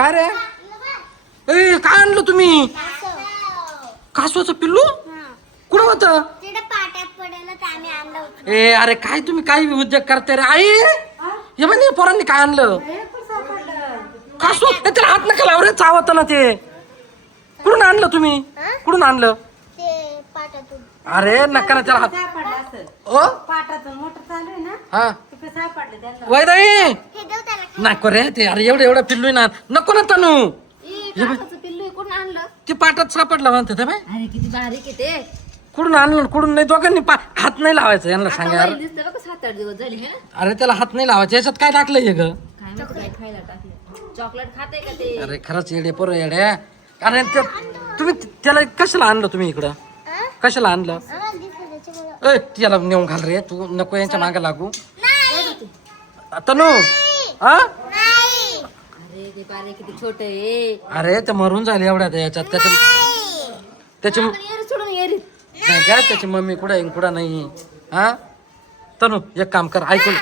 काय रे ए काय आणलं तुम्ही कासवाचं पिल्लू कुठं होत ए अरे काय तुम्ही काय उद्योग करताय रे आई हे म्हणे पोरांनी काय आणलं कासव त्याला हात नका लाव रे चावत ना ते कुठून आणलं तुम्ही कुठून आणलं अरे नका ना त्याला हात ओ पाटाचं मोटर चालू आहे ना हा तिकडे सापडले त्यांना वैदाई नको रे ते अरे एवढं पिल्लू आहे ना नको ना तनू पिल्लू कुठून आणलं ते पाटात सापडला म्हणते ते बाई अरे किती बारीक आहे ते कुठून आणलं कुठून नाही दोघांनी हात नाही लावायचं यांना सांगा यार दिसतं बघ 7-8 दिवस झाले हे ना अरे त्याला हात नाही लावायचे याच्यात काय टाकलंय हे ग काय माहिती काय खायला टाकलं चॉकलेट खाते का ते अरे खरंच येडे पोरं येडे अरे ते तुम्ही त्याला कशाला आणलं तुम्ही इकडं कशाला आणलं ए त्याला नेऊन घाल रे तू नको यांच्या मागे लागू तनू हा अरे ते पारे किती छोटे आहे अरे ते मरून झाले एवढ्या याच्यात त्याची येरी सोडून येरी नाही काय त्याची मम्मी कुठं नाही हा तनू एक काम कर ऐकून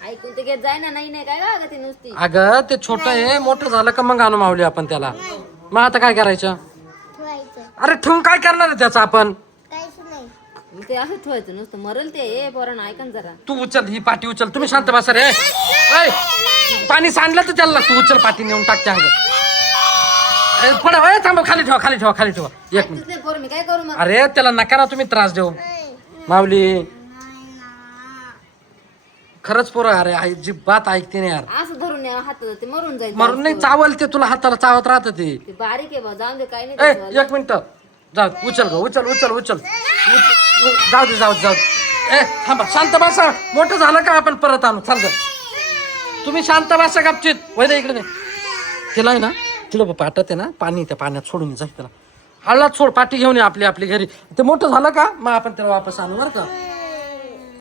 ऐकून ते घेत जाय ना नाही काय का ती नुसती अगं ते छोटं आहे मोठं झालं का मग आणू मावली आपण त्याला मग आता काय करायचं अरे ठेवून काय करणार आहे त्याचं आपण ते असं ठेवायचं नुसतं मरल ते पोरांना ऐकन जरा तू उचल ही पाठी उचल तुम्ही शांत बसा रे ऐ, पाणी सांडलं तर त्याला तू उचल पाठी नेऊन टाक त्या पड थांब खाली ठेवा एक मिनिट ते पोर मी काय करू मग अरे त्याला नका ना तुम्ही त्रास देऊ माऊली खरंच पोरं अरे अजिबात ऐकते नाही यार असं धरून हातात ते मरून जाईल मरून नाही चावल ते तुला हाताला चावत राहत ते ते बारीक आहे बा जाऊन दे काय नाही ए एक मिनिट जाऊ उचल ग उचल जाऊ दे ए थांबा शांत बसा मोठं झालं का आपण परत आणू चाल ग तुम्ही शांत बसा गपचित वैद्य इकडे नाही तिला आहे ना तिला पाटात आहे ना पाणी त्या पाण्यात सोडून जाईल त्याला हळद सोड पाठी घेऊन ये आपली घरी ते मोठं झालं का मग आपण त्याला वापस आणू बरं का